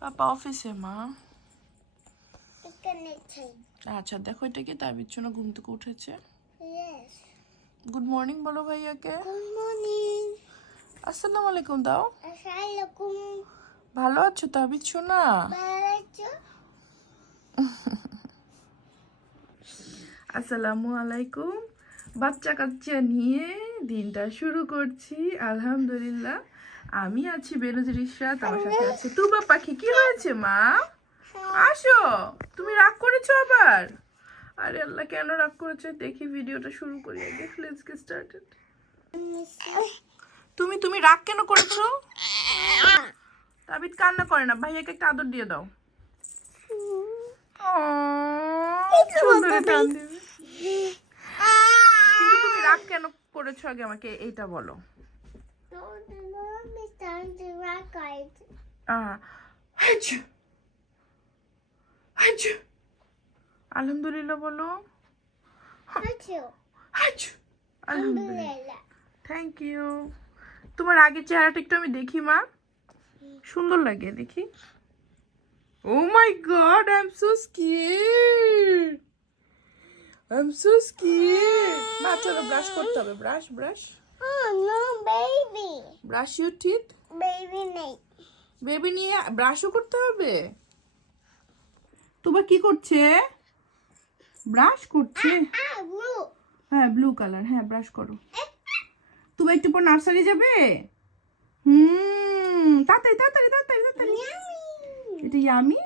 পাপা অফিসে মা। আচ্ছা দেখো এটা কি? তার বিচ্ছনা ঘুম থেকে উঠেছে। গুড মর্নিং বলো ভাইয়াকে. আসসালামু আলাইকুম দাও. ভালো আছো সোনা Balajo. আসসালামু আলাইকুম। বাচ্চা কাচ্চা নিয়ে দিনটা শুরু করছি আলহামদুলিল্লাহ। আমি আছি বেনজির ইশরাত আমার সাথে আছে তুবা পাখি। কি হয়েছে মা? আসো। তুমি রাগ করেছ আবার? আরে আল্লাহ কেন রাগ করেছ? দেখি ভিডিওটা শুরু করি আগে। লেটস গেট স্টার্টেড তুমি তুমি রাগ কেন করেছ? তাবিদ কান্না করে না। ভাইয়াকে একটা আদর দিয়ে দাও। তুমি রাগ কেন করেছ আগে আমাকে এইটা বলো। হাইচু। হাইচু। আলহামদুলিল্লাহ বলো Hachu. হাইচু। আলহামদুলিল্লাহ Umbrella. থ্যাংক ইউ তোমার আগের চেহারাটা একটু আমি দেখি, মা সুন্দর লাগে, দেখি ও my god I am so scared I am so scared না চলো ব্রাশ করতে হবে brush brush no, baby. Brush your teeth Baby Nate. Baby নিয়ে ব্রাশও করতে হবে? তোমার কি করছে? ব্রাশ করছে? Ah, হ্যাঁ ব্লু কালার হ্যাঁ ব্রাশ করো। তুমি একটু পর নার্সারি যাবে? হুম তাড়াতাড়ি তাড়াতাড়ি তাড়াতাড়ি তাড়াতাড়ি। এটা ইয়ামি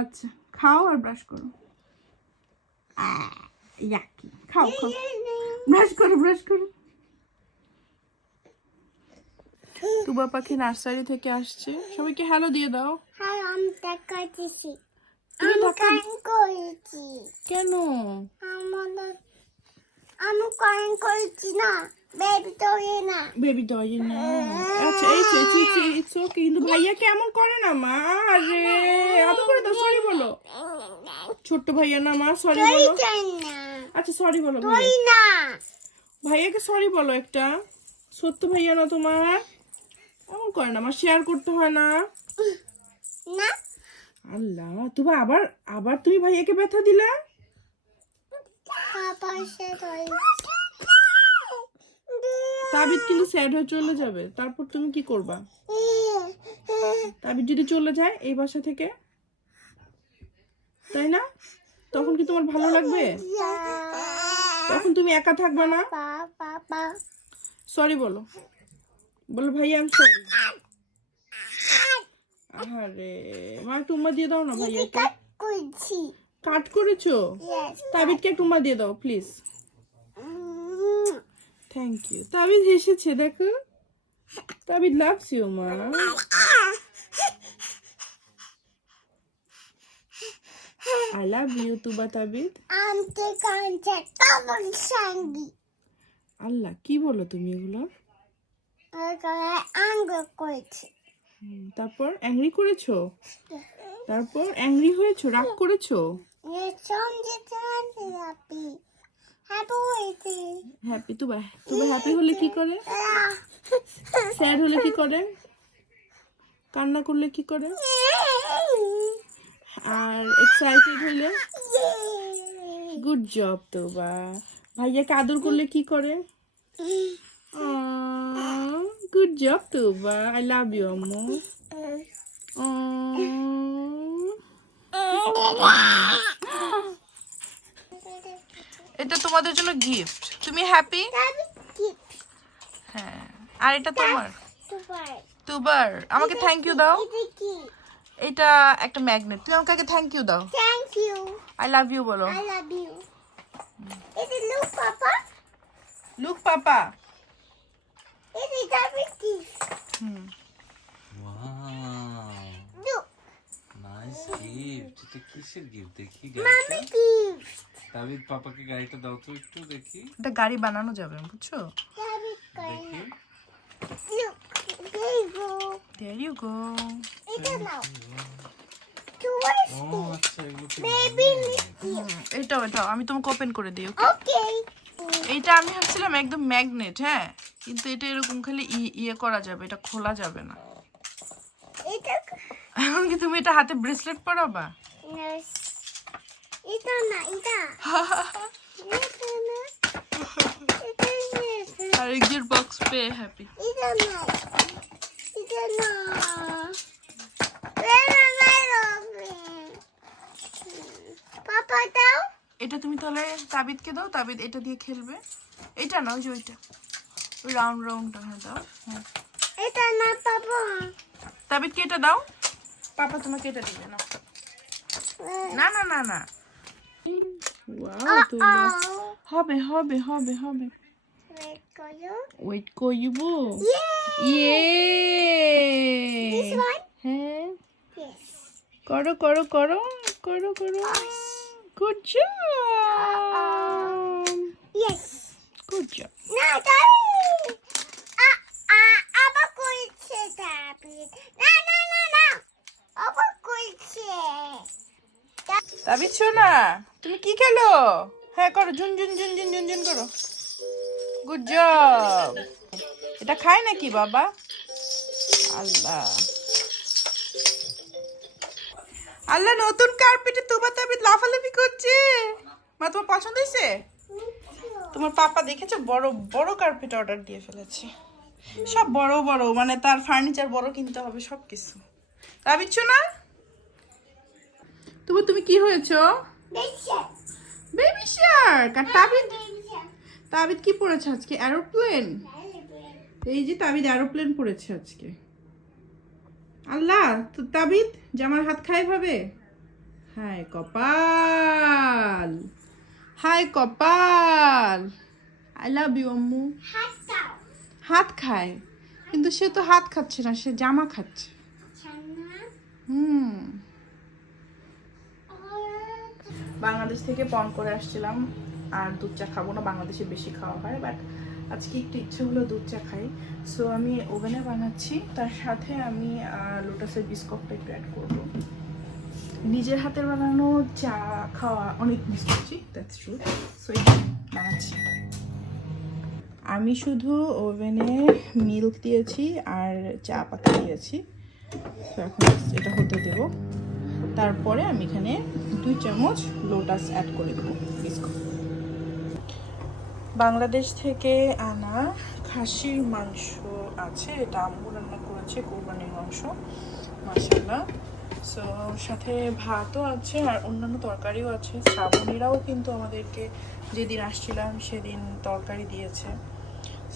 আচ্ছা খাও আর ব্রাশ করো। ইয়াকি খাও খাও। ব্রাশ করো ব্রাশ করো। তুবা পাখি নার্সারি থেকে আসছে। সবাইকে হ্যালো দিয়ে দাও। Hi, আমি দেখাচ্ছি তুমি আমি কান করেছি। কেন? আমার আমি কান করেছি না। বেবি এ না। বেবি দয় না আচ্ছা এই তো ইটস ইটস ওকে কিন্তু ভাইয়া কেমন করে না মা? আরে এত করে দাও সরি বলো। ছোট্ট ভাইয়া না মা সরি বলো। আচ্ছা সরি বলো তুই ভাইয়া। না। ভাইয়াকে সরি বলো একটা। সত্য ভাইয়া না তোমার? এমন করে না আমার শেয়ার করতে হয় না। না। আল্লাহ তুমি আবার আবার তুমি ভাইয়াকে ব্যথা দিলা? তাবিদ কিন্তু স্যাড হয়ে চলে যাবে তারপর তুমি কি করবা? তাবিদ যদি চলে যায় এই বাসা থেকে তাই না? তখন কি তোমার ভালো লাগবে? তখন তুমি একা থাকবে না? সরি বলো। বলো ভাইয়া আমি সরি আরে মা টুম্মা দিয়ে দাও না ভাইয়াকে করছি। কাট করেছ? তাবিদকে টুম্মা দিয়ে দাও প্লিজ থ্যাংক ইউ তাবিদ হেসেছে দেখো। তাবিদ লাভস ইউ মা। I love you Tuba Tabid. আমতে কানছে তবন সঙ্গী। আল্লাহ কি বলো তুমি এগুলো? তারপর অ্যাংরি করেছ? তারপর অ্যাংরি হয়েছো? রাগ করেছ? হ্যাপি তুবা তুবা হ্যাপি হলে কি করে? স্যাড হলে কি করে? কান্না করলে কি করে? আর এক্সাইটেড হলে? গুড জব তো বা ভাইয়াকে আদর করলে কি করে? Good job Tuba I love you আম্মু এটা তোমাদের জন্য গিফট তুমি হ্যাপি হ্যাঁ। আর এটা তোমার? তুবার আমাকে থ্যাংক ইউ দাও। এটা একটা ম্যাগনেট তুমি আমাকে আগে থ্যাংক ইউ দাও। Thank you. I love you বলো। I love you. Is it look, Papa? Look papa Is it that gift? Hmm wow Look, nice gift এটা কিসের গিফট দেখি mommy গাড়িটা gift. পাপাকে গাড়িটা দাও তো একটু দেখি। এটা গাড়ি বানানো যাবে বুঝছ? দেখি। Look, there you go. Go It's a ও আচ্ছা কি এটাও এটাও আমি তোমাকে ওপেন করে দিই okay? এইটা আমি ভাবছিলাম একদম ম্যাগনেট হ্যাঁ? কিন্তু এটা এরকম খালি ই- ইয়ে করা যাবে এটা খোলা যাবে না। এখন কি তুমি এটা হাতে ব্রেসলেট পরাবা. এটা না এটা। এটা এটা না। আরেকজন বক্স পেয়ে হ্যাপি এটা না। এটা না। পাপা দাও। এটা তুমি তাহলে তাবিদকে দাও তাবিদ এটা দিয়ে খেলবে। এটা না ওই যে ওইটা। রাউন্ড রাউন্ডটা হ্যাঁ দাও হ্যাঁ। এটা না পাপা। তাবিদকে এটা দাও। পাপা তোমাকে এটা দিবে না না না না। না হবে হবে হবে হবে। ওয়েট করব! ইয়ে হ্যাঁ। করো করো করো করো করো। Good job Yes. Good job না দাঁড়ি আবার করছে তারপরে না না না না আবার করছে তাবিদ শোনা তুমি কি খেলো? হ্যাঁ করো ঝুন ঝুন ঝুন ঝুন ঝুন ঝুন করো। গুড জব এটা খায় নাকি বাবা? আল্লাহ। আল্লাহ, নতুন কার্পেটে তোমার তাবিদ লাফালাফি করছে। মা, তোমার পছন্দ হয়েছে? তোমার পাপা দেখেছ, বড় বড় কার্পেট অর্ডার দিয়ে ফেলেছে। সব বড় বড় মানে তার ফার্নিচার বড় কিনতে হবে সব কিছু তাবিদ শোনা তুমি তুমি কি হয়েছো? বেবি শার্ক আর তাবিদ? তাবিদ কি পড়েছে আজকে? এরোপ্লেন এই যে তাবিদ এরোপ্লেন পড়েছে আজকে। আল্লাহ তো তাবিদ জামার হাত খায় ভাবে হায় কপাল। হায় কপাল। আই লাভ ইউ আম্মু। হাত খায় কিন্তু সে তো হাত খাচ্ছে না সে জামা খাচ্ছে। হুম। বাংলাদেশ থেকে পণ করে আসছিলাম আর দুধ চা খাব না বাংলাদেশে বেশি খাওয়া হয় বাট আজকে একটু ইচ্ছে হলো দুধ চা খাই। সো আমি ওভেনে বানাচ্ছি, তার সাথে আমি লোটাসের বিস্কুটটা একটু অ্যাড করব। নিজের হাতের বানানো চা খাওয়া অনেক মিস করছি দ্যাটস ট্রু সো বানাচ্ছি। আমি শুধু ওভেনে মিল্ক দিয়েছি আর চা পাতা দিয়েছি। তো এখন এটা হতে দেবো। তারপরে আমি এখানে দুই চামচ লোটাস অ্যাড করে দেবো বিস্কুট। বাংলাদেশ থেকে আনা খাসির মাংস আছে, এটা আম্মু রান্না করেছে, কোরবানির মাংস মাসাল্লাহ সো সাথে ভাতও আছে আর অন্যান্য তরকারিও আছে। শ্রাবণীরাও কিন্তু আমাদেরকে যেদিন আসছিলাম সেদিন তরকারি দিয়েছে।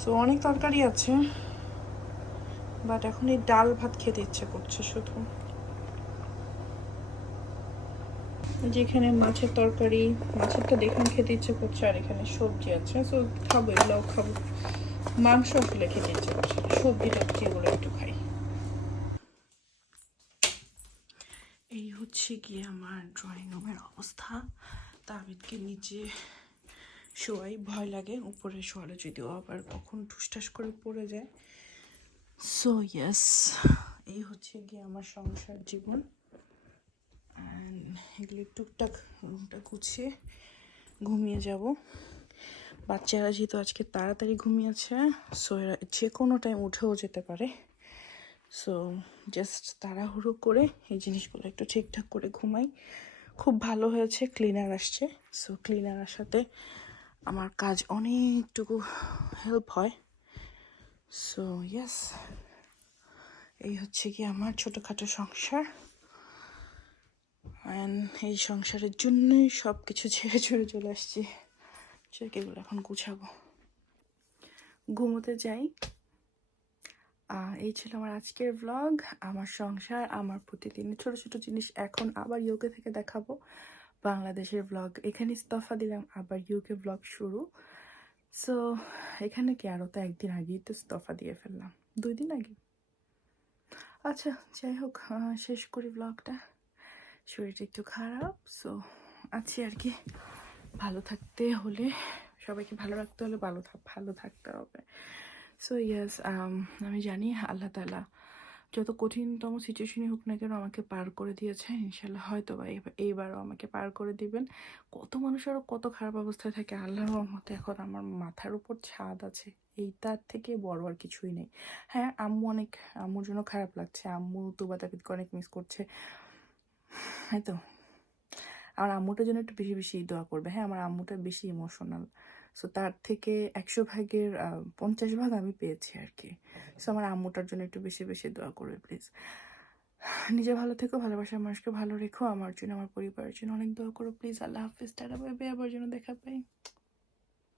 সো অনেক তরকারি আছে বাট এখন এই ডাল ভাত খেতে ইচ্ছে করছে শুধু। যেখানে মাছের তরকারি মাছেরটা দেখুন খেতে ইচ্ছে করছে, আর এখানে সবজি আছে সো খাব, এগুলোও খাব। মাংস আসলে খেতে ইচ্ছে করছে। সবজি টবজি এগুলো একটু খাই। এই হচ্ছে গিয়ে আমার ড্রয়িং রুমের অবস্থা। তাবিদকে নিচে শোয়াই ভয় লাগে, উপরে শোয়ালে যদিও আবার কখন ঠুসঠাস করে পড়ে যায়। সো ইয়েস এই হচ্ছে গিয়ে আমার সংসার জীবন। এগুলো টুকটাক রুমটা গুছিয়ে ঘুমিয়ে যাব। বাচ্চারা যেহেতু আজকে তাড়াতাড়ি ঘুমিয়েছে সো এরা যে কোনো টাইম উঠেও যেতে পারে। সো জাস্ট তাড়াহুড়ো করে এই জিনিসগুলো একটু ঠিকঠাক করে ঘুমাই। খুব ভালো হয়েছে ক্লিনার আসছে। সো ক্লিনার আসাতে আমার কাজ অনেকটুকু হেল্প হয়। সো ইয়েস এই হচ্ছে কি আমার ছোটোখাটো সংসার। এই সংসারের জন্যই সব কিছু ছেড়ে ছেড়ে চলে আসছি। এগুলো এখন গুছাবো। ঘুমোতে যাই। এই ছিল আমার আজকের ব্লগ আমার সংসার, আমার প্রতিদিনের ছোট ছোট জিনিস। এখন আবার ইউকে থেকে দেখাবো বাংলাদেশের ব্লগ এখানে ইস্তফা দিলাম, আবার ইউকে ব্লগ শুরু। সো এখানে কি আরও তো একদিন আগেই তো ইস্তফা দিয়ে ফেললাম। দুই দিন আগে। আচ্ছা যাই হোক শেষ করি ব্লগটা শরীরটা একটু খারাপ সো আছি আর কি। ভালো থাকতে হলে, সবাইকে ভালো রাখতে হলে ভালো ভালো থাকতে হবে। সো ইয়াস আমি জানি আল্লাহ তালা যত কঠিনতম সিচুয়েশনই হোক না কেন আমাকে পার করে দিয়েছেন ইনশাল্লাহ হয়তো বা এইবার- এইবারও আমাকে পার করে দিবেন। কত মানুষেরও কত খারাপ অবস্থায় থাকে, আল্লাহর রহমতে এখন আমার মাথার উপর ছাদ আছে। এই তার থেকে বড় আর কিছুই নেই। হ্যাঁ আম্মু অনেক আম্মুর জন্য খারাপ লাগছে। আম্মু তুবা তাবিদকে অনেক মিস করছে। হ্যাঁ তো? আমার আম্মুটার জন্য একটু বেশি বেশি দোয়া করবে। হ্যাঁ আমার আম্মুটা বেশি ইমোশনাল সো তার থেকে একশো ভাগের পঞ্চাশ ভাগ আমি পেয়েছি আর কি সো আমার আম্মুটার জন্য একটু বেশি বেশি দোয়া করবে প্লিজ নিজে ভালো থেকো, ভালোবাসার মানুষকে ভালো রেখো। আমার জন্য, আমার পরিবারের জন্য অনেক দোয়া করো প্লিজ আল্লাহ হাফিজ। টাটা বাই আবার যেন দেখা পাই।